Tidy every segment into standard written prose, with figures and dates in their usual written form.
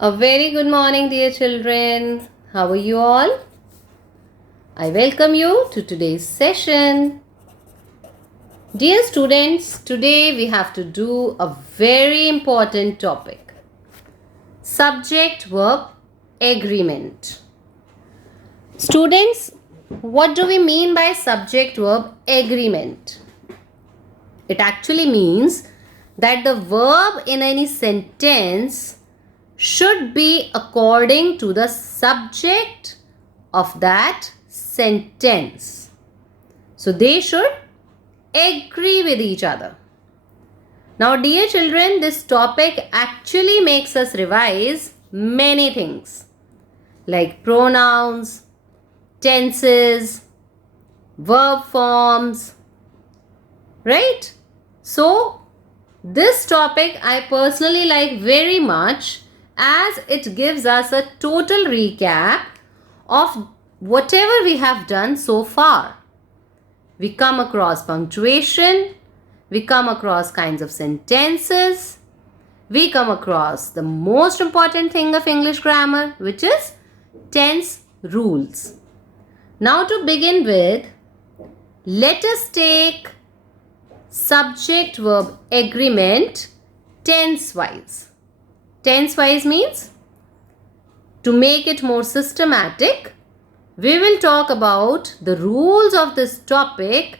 A very good morning, dear children. How are you all? I welcome you to today's session. Dear students, today we have to do a very important topic. Subject verb agreement. Students, what do we mean by subject verb agreement? It actually means that the verb in any sentence should be according to the subject of that sentence. So they should agree with each other. Now, dear children, this topic actually makes us revise many things like pronouns, tenses, verb forms, right? So, this topic I personally like very much as it gives us a total recap of whatever we have done so far. We come across punctuation, we come across kinds of sentences, we come across the most important thing of English grammar, which is tense rules. Now to begin with, let us take subject verb agreement tense wise. Tense wise means, to make it more systematic, we will talk about the rules of this topic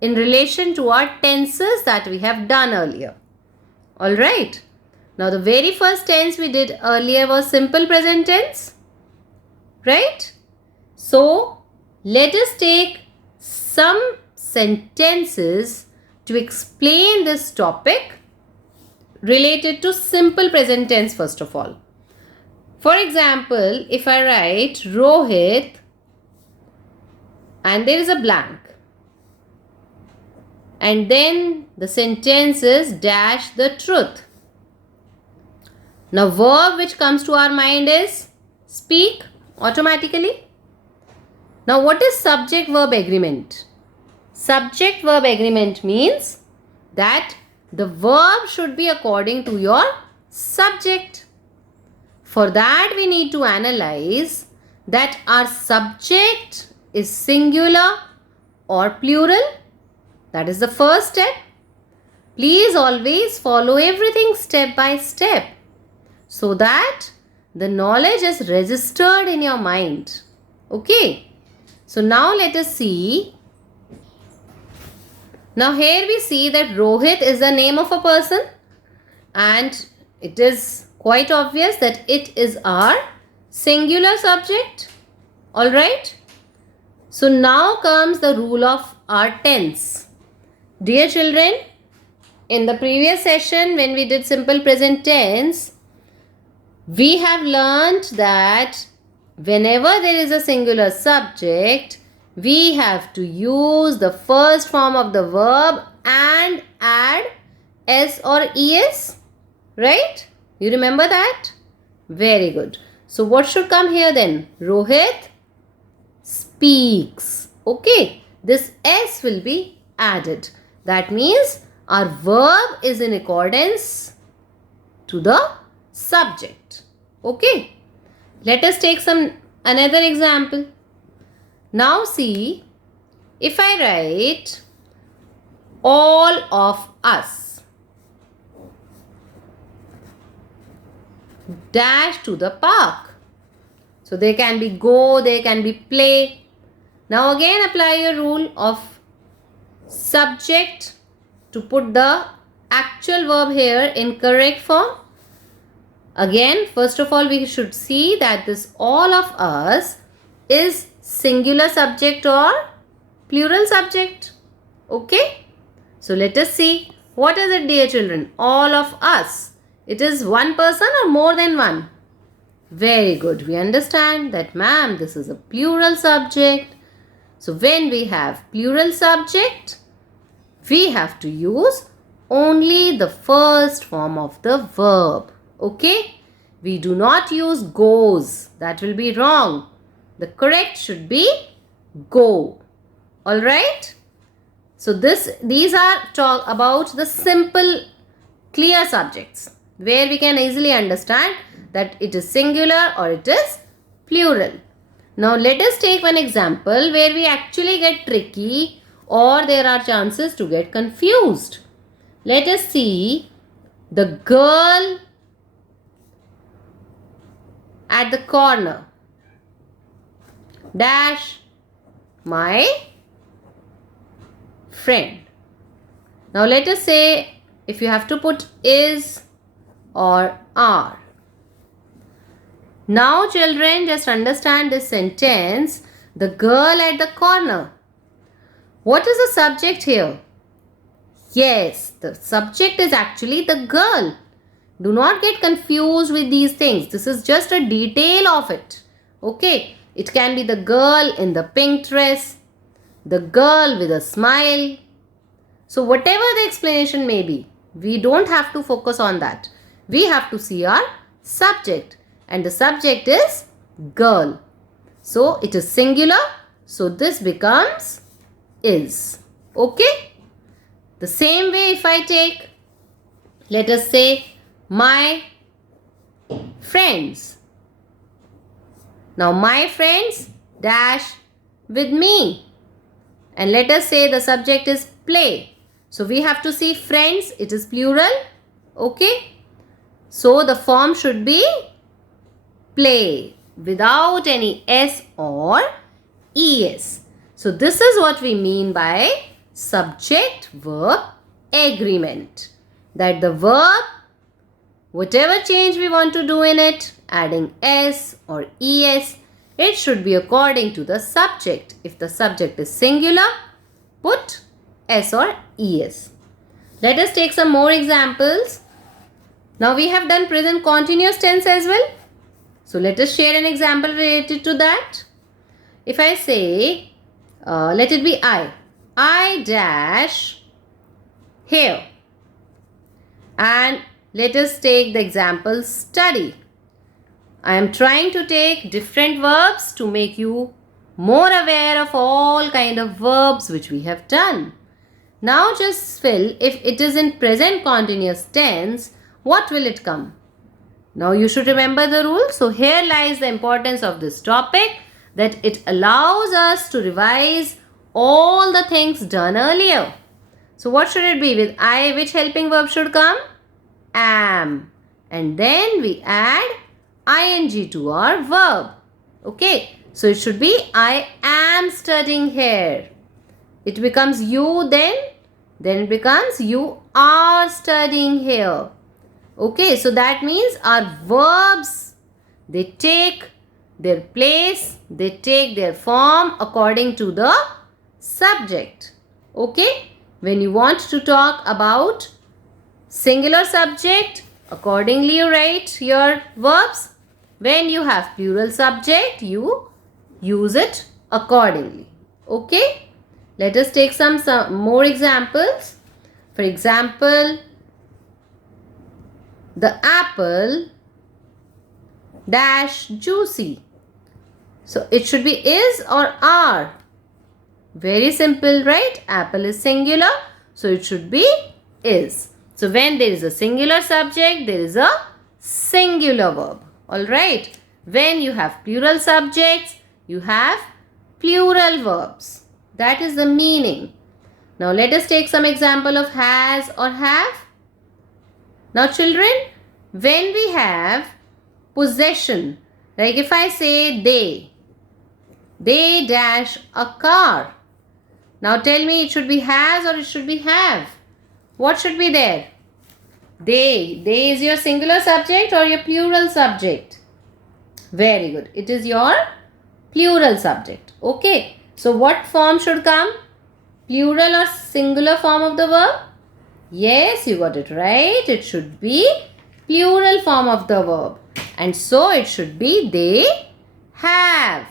in relation to our tenses that we have done earlier. Alright. Now the very first tense we did earlier was simple present tense. Right? So let us take some sentences to explain this topic related to simple present tense first of all. For example, if I write Rohit and there is a blank and then the sentence is dash the truth. Now verb which comes to our mind is speak automatically. Now what is subject verb agreement? Subject verb agreement means that the verb should be according to your subject. For that we need to analyze that our subject is singular or plural. That is the first step. Please always follow everything step by step so that the knowledge is registered in your mind. Okay. So now let us see. Now here we see that Rohit is the name of a person and it is quite obvious that it is our singular subject. Alright. So now comes the rule of our tense. Dear children, in the previous session when we did simple present tense, we have learnt that whenever there is a singular subject, we have to use the first form of the verb and add s or es, right? You remember that? Very good. So what should come here then? Rohit speaks. Okay, this s will be added. That means our verb is in accordance to the subject. Okay, let us take another example. Now see, if I write all of us dash to the park. So there can be go, there can be play. Now again apply a rule of subject to put the actual verb here in correct form. Again, first of all, we should see that this all of us is singular subject or plural subject. Okay. So let us see. What is it, dear children? All of us. It is one person or more than one? Very good. We understand that, ma'am, this is a plural subject. So when we have plural subject, we have to use only the first form of the verb. Okay. We do not use goes. That will be wrong. The correct should be go. Alright. So these are talk about the simple clear subjects where we can easily understand that it is singular or it is plural. Now let us take one example where we actually get tricky or there are chances to get confused. Let us see the girl at the corner dash my friend. Now let us say if you have to put is or are. Now children, just understand this sentence, the girl at the corner. What is the subject here? Yes, the subject is actually the girl. Do not get confused with these things. This is just a detail of it. Okay, it can be the girl in the pink dress, the girl with a smile. So whatever the explanation may be, we don't have to focus on that. We have to see our subject, and the subject is girl. So it is singular, so this becomes is. Okay? The same way if I take, let us say, my friends. Now my friends dash with me. And let us say the subject is play. So we have to see friends, it is plural. Okay? So the form should be play without any s or es. So this is what we mean by subject verb agreement. That the verb, whatever change we want to do in it, adding s or es, it should be according to the subject. If the subject is singular, put s or es. Let us take some more examples. Now we have done present continuous tense as well. So let us share an example related to that. If I say, let it be I dash here. And let us take the example study. I am trying to take different verbs to make you more aware of all kind of verbs which we have done. Now just fill, if it is in present continuous tense, what will it come? Now you should remember the rule. So here lies the importance of this topic, that it allows us to revise all the things done earlier. So what should it be? With I, which helping verb should come? Am. And then we add ing to our verb. Okay. So it should be I am studying here. It becomes you then it becomes you are studying here. Okay. So that means our verbs, they take their place, they take their form according to the subject. Okay. When you want to talk about singular subject, accordingly you write your verbs. When you have plural subject, you use it accordingly. Okay. Let us take some more examples. For example, the apple dash juicy. So it should be is or are. Very simple, right? Apple is singular, so it should be is. So when there is a singular subject, there is a singular verb. Alright. When you have plural subjects, you have plural verbs. That is the meaning. Now let us take some example of has or have. Now children, when we have possession, like if I say they dash a car. Now tell me, it should be has or it should be have? What should be there? They is your singular subject or your plural subject? Very good. It is your plural subject. Okay. So what form should come? Plural or singular form of the verb? Yes, you got it right. It should be plural form of the verb. And so it should be they have.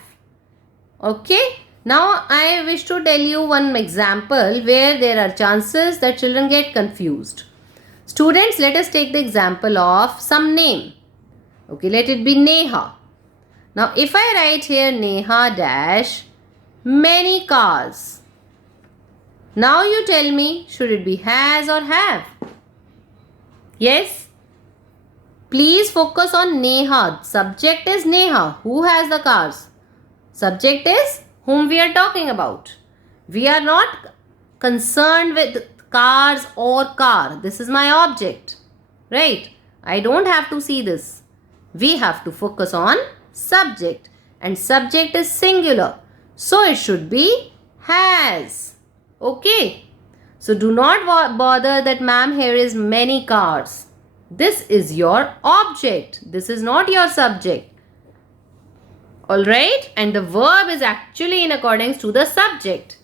Okay. Now I wish to tell you one example where there are chances that children get confused. Students, let us take the example of some name. Okay, let it be Neha. Now if I write here Neha dash many cars. Now you tell me, should it be has or have? Yes? Please focus on Neha. Subject is Neha. Who has the cars? Subject is whom we are talking about. We are not concerned with cars or car. This is my object. Right? I don't have to see this. We have to focus on subject. And subject is singular. So it should be has. Okay? So do not bother that ma'am here is many cars. This is your object. This is not your subject. Alright? And the verb is actually in accordance to the subject.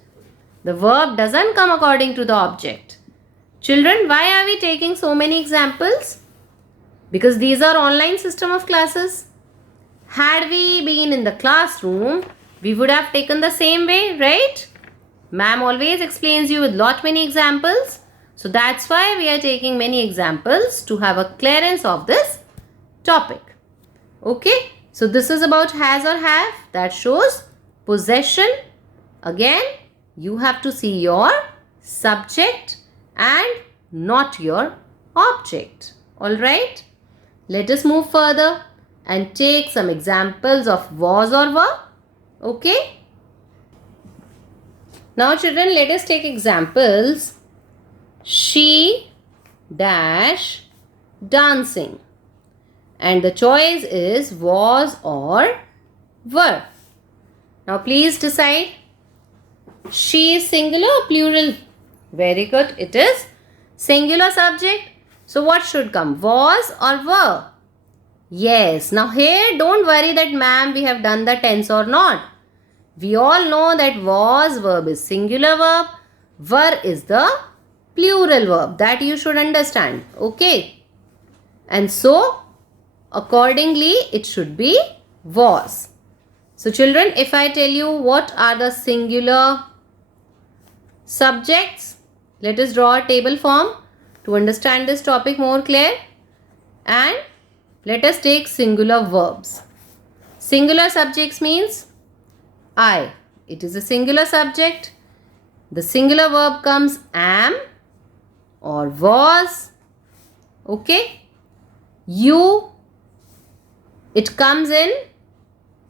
The verb doesn't come according to the object. Children, why are we taking so many examples? Because these are online system of classes. Had we been in the classroom, we would have taken the same way, right? Ma'am always explains you with lot many examples. So that's why we are taking many examples to have a clearance of this topic. Okay. So this is about has or have. That shows possession. Again, you have to see your subject and not your object. Alright. Let us move further and take some examples of was or were. Okay. Now children, let us take examples. She dash dancing. And the choice is was or were. Now please decide. She is singular or plural? Very good. It is singular subject. So what should come? Was or were? Yes. Now here don't worry that ma'am we have done the tense or not. We all know that was verb is singular verb. Were is the plural verb. That you should understand. Okay. And so accordingly it should be was. So children, if I tell you what are the singular subjects, let us draw a table form to understand this topic more clear. And let us take singular verbs. Singular subjects means I. It is a singular subject. The singular verb comes am or was. Okay. You. It comes in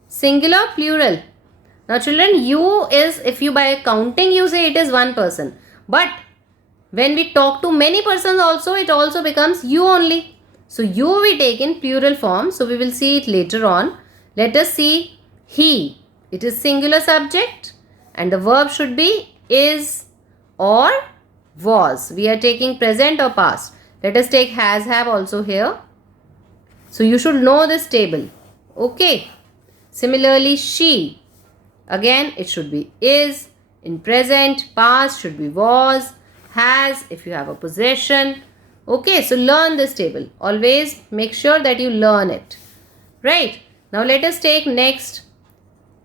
singular, plural. Now children, you is, if you by counting you say it is one person. But when we talk to many persons also, it also becomes you only. So you we take in plural form. So we will see it later on. Let us see he. It is singular subject and the verb should be is or was. We are taking present or past. Let us take has, have also here. So you should know this table. Okay. Similarly, she. Again, it should be is. In present, past should be was. Has, if you have a possession. Okay. So learn this table. Always make sure that you learn it. Right. Now let us take next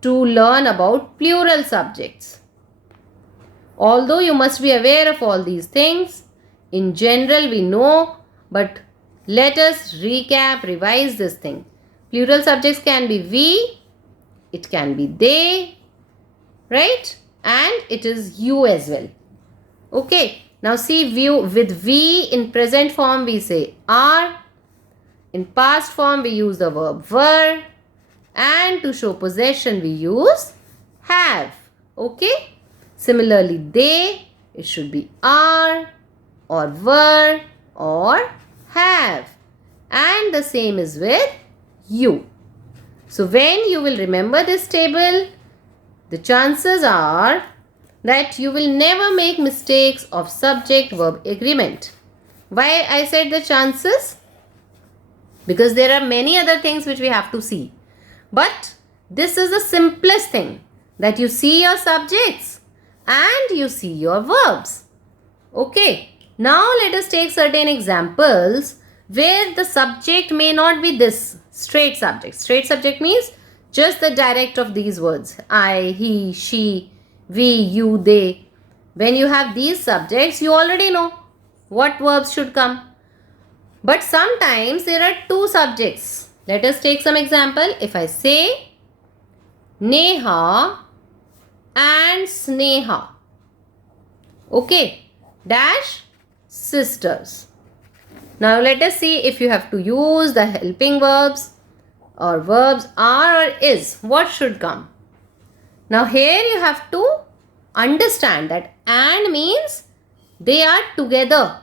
to learn about plural subjects. Although you must be aware of all these things, in general we know, but let us recap, revise this thing. Plural subjects can be we, it can be they, right? And it is you as well. Okay. Now see, with we in present form we say are. In past form we use the verb were. And to show possession we use have. Okay. Similarly, they, it should be are or were or have. And the same is with you. So when you will remember this table, the chances are that you will never make mistakes of subject-verb agreement. Why I said the chances? Because there are many other things which we have to see. But this is the simplest thing, that you see your subjects and you see your verbs. Okay. Now let us take certain examples where the subject may not be this straight subject. Straight subject means just the direct of these words. I, he, she, we, you, they. When you have these subjects, you already know what verbs should come. But sometimes there are two subjects. Let us take some example. If I say Neha and Sneha. Okay. Dash sisters. Now let us see if you have to use the helping verbs or verbs are or is. What should come? Now here you have to understand that and means they are together.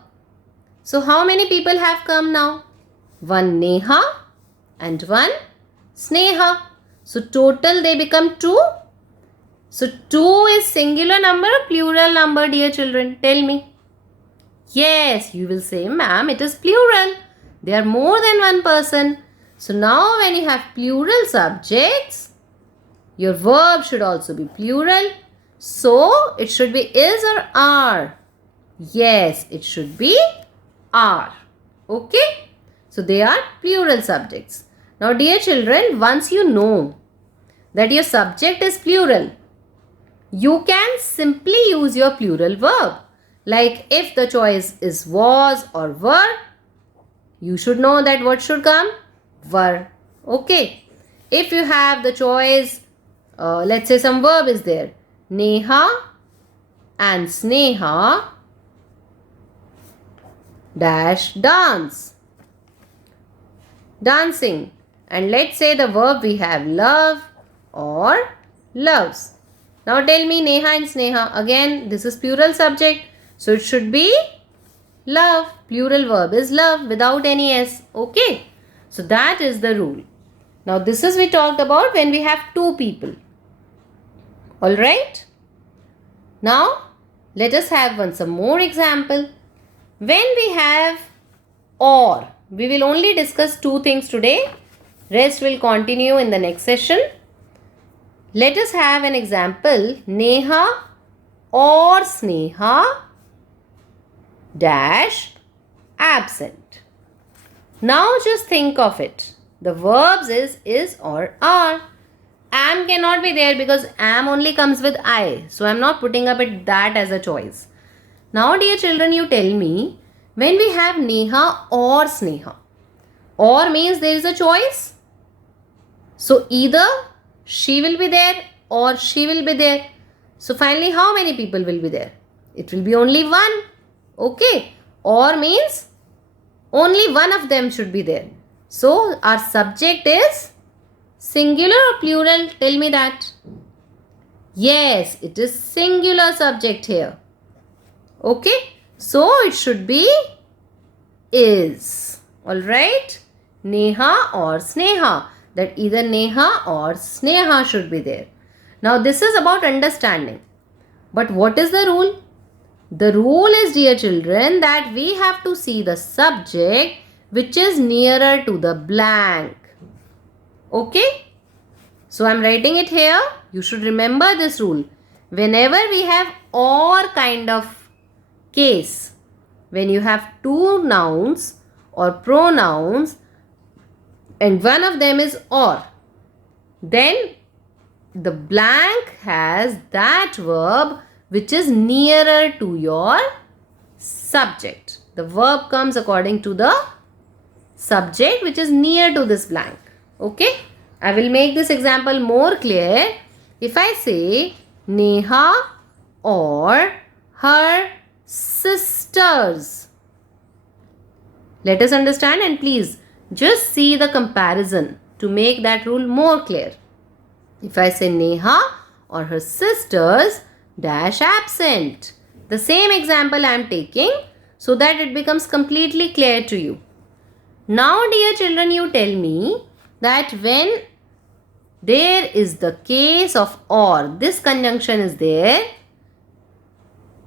So how many people have come now? One Neha and one Sneha. So total they become 2. So 2 is singular number or plural number, dear children? Tell me. Yes, you will say, ma'am, it is plural. They are more than one person. So now when you have plural subjects, your verb should also be plural. So it should be is or are. Yes, it should be are. Okay. So they are plural subjects. Now dear children, once you know that your subject is plural, you can simply use your plural verb. Like if the choice is was or were, you should know that what should come? Were. Okay. If you have the choice, let's say some verb is there. Neha and Sneha dash dance. Dancing. And let's say the verb we have love or loves. Now tell me Neha and Sneha. Again, this is plural subject. So it should be love. Plural verb is love without any S. Okay. So that is the rule. Now this is we talked about when we have 2 people. Alright. Now let us have some more example. When we have or, we will only discuss 2 things today. Rest will continue in the next session. Let us have an example. Neha or Sneha dash absent. Now just think of it. The verbs is or are. Am cannot be there because am only comes with I. So I am not putting up that as a choice. Now dear children, you tell me, when we have Neha or Sneha, or means there is a choice. So either she will be there or she will be there. So finally how many people will be there? It will be only one. Okay. Or means only one of them should be there. So our subject is singular or plural? Tell me that. Yes, it is singular subject here. Okay. So it should be is. Alright. Neha or Sneha. That either Neha or Sneha should be there. Now this is about understanding. But what is the rule? The rule is, dear children, that we have to see the subject which is nearer to the blank. Okay? So I am writing it here. You should remember this rule. Whenever we have or kind of case, when you have 2 nouns or pronouns and one of them is or, then the blank has that verb which is nearer to your subject. The verb comes according to the subject which is near to this blank. Okay? I will make this example more clear. If I say Neha or her sisters. Let us understand and please just see the comparison to make that rule more clear. If I say Neha or her sisters dash absent. The same example I am taking so that it becomes completely clear to you. Now dear children, you tell me that when there is the case of or, this conjunction is there,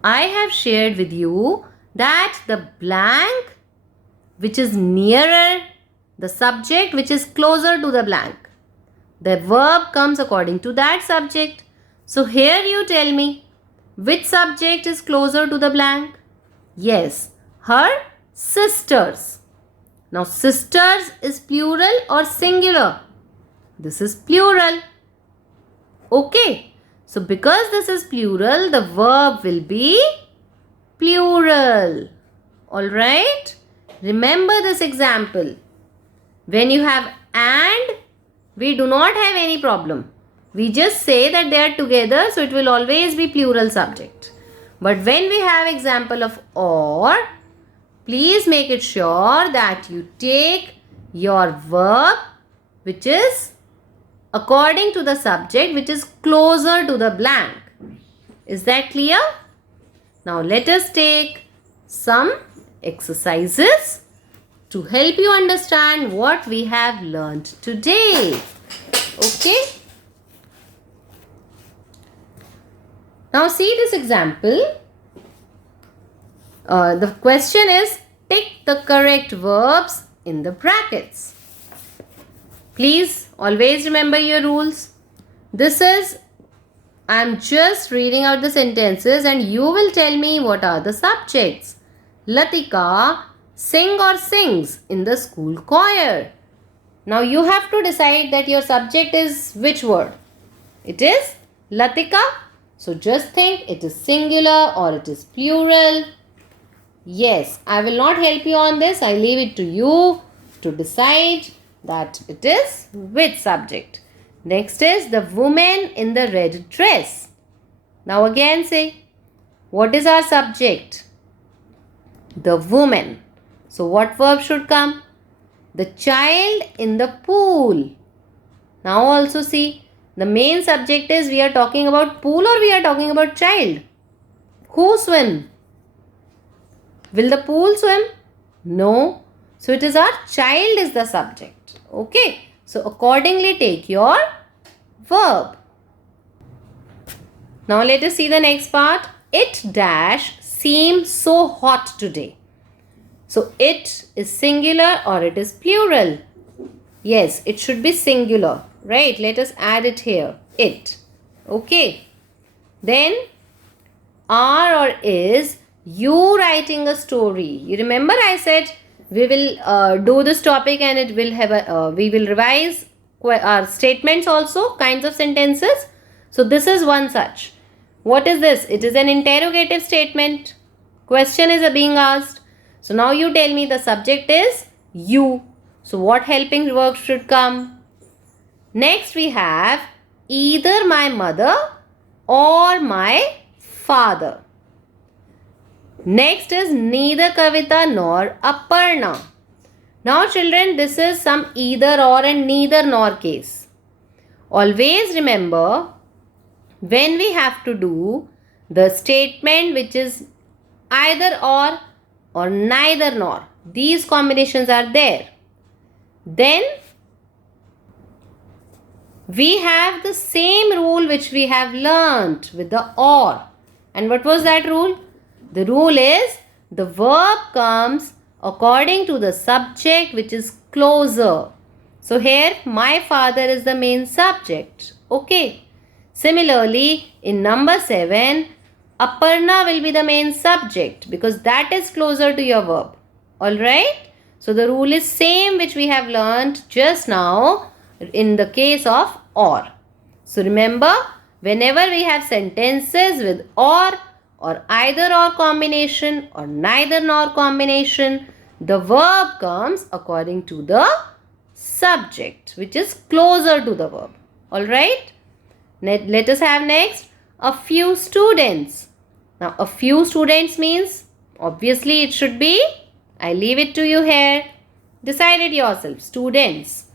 I have shared with you that the blank which is nearer, the subject which is closer to the blank, the verb comes according to that subject. So here you tell me, which subject is closer to the blank? Yes, her sisters. Now sisters is plural or singular? This is plural. Okay. So because this is plural, the verb will be plural. Alright. Remember this example. When you have and, we do not have any problem. We just say that they are together, so it will always be plural subject. But when we have example of or, please make it sure that you take your verb which is according to the subject, which is closer to the blank. Is that clear? Now let us take some exercises to help you understand what we have learned today. Okay? Now see this example. The question is, pick the correct verbs in the brackets. Please always remember your rules. I'm just reading out the sentences and you will tell me what are the subjects. Latika sing or sings in the school choir. Now you have to decide that your subject is which word. It is Latika. So just think it is singular or it is plural. Yes, I will not help you on this. I leave it to you to decide that it is which subject. Next is the woman in the red dress. Now again say, what is our subject? The woman. So what verb should come? The child in the pool. Now also see, the main subject is we are talking about pool or we are talking about child? Who swim? Will the pool swim? No. So it is our child is the subject. Okay. So accordingly take your verb. Now let us see the next part. It dash seems so hot today. So it is singular or it is plural? Yes, it should be singular. Right. Let us add it here. It. Okay. Then are or is you writing a story. You remember I said we will do this topic and it will have we will revise our statements also, kinds of sentences. So this is one such. What is this? It is an interrogative statement. Question is being asked. So now you tell me the subject is you. So what helping verb should come? Next we have either my mother or my father. Next is neither Kavita nor Aparna. Now children, this is some either or and neither nor case. Always remember when we have to do the statement which is either or neither nor. These combinations are there. Then we have the same rule which we have learnt with the or. And what was that rule? The rule is the verb comes according to the subject which is closer. So here my father is the main subject. Okay. Similarly, in number 7, Aparna will be the main subject because that is closer to your verb. Alright. So the rule is same which we have learnt just now in the case of or. So remember, whenever we have sentences with or either or combination or neither nor combination, the verb comes according to the subject which is closer to the verb. Alright. Let us have next a few students. Now a few students means obviously it should be, I leave it to you here. Decide it yourself. Students.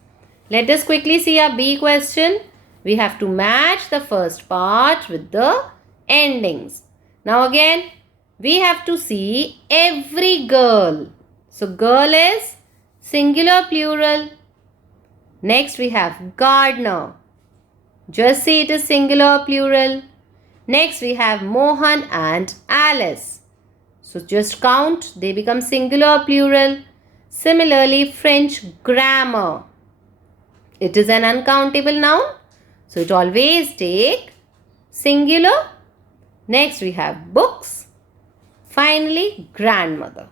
Let us quickly see a B question. We have to match the first part with the endings. Now again, we have to see every girl. So girl is singular plural. Next we have gardener. Just see it is singular plural. Next we have Mohan and Alice. So just count, they become singular plural. Similarly, French grammar. It is an uncountable noun. So it always take singular. Next we have books. Finally, grandmother.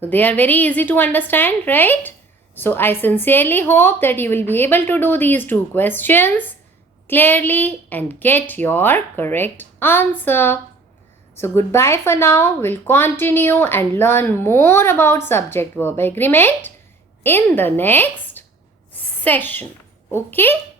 So they are very easy to understand, right? So I sincerely hope that you will be able to do these two questions clearly and get your correct answer. So goodbye for now. We'll continue and learn more about subject-verb agreement in the next session. Okay?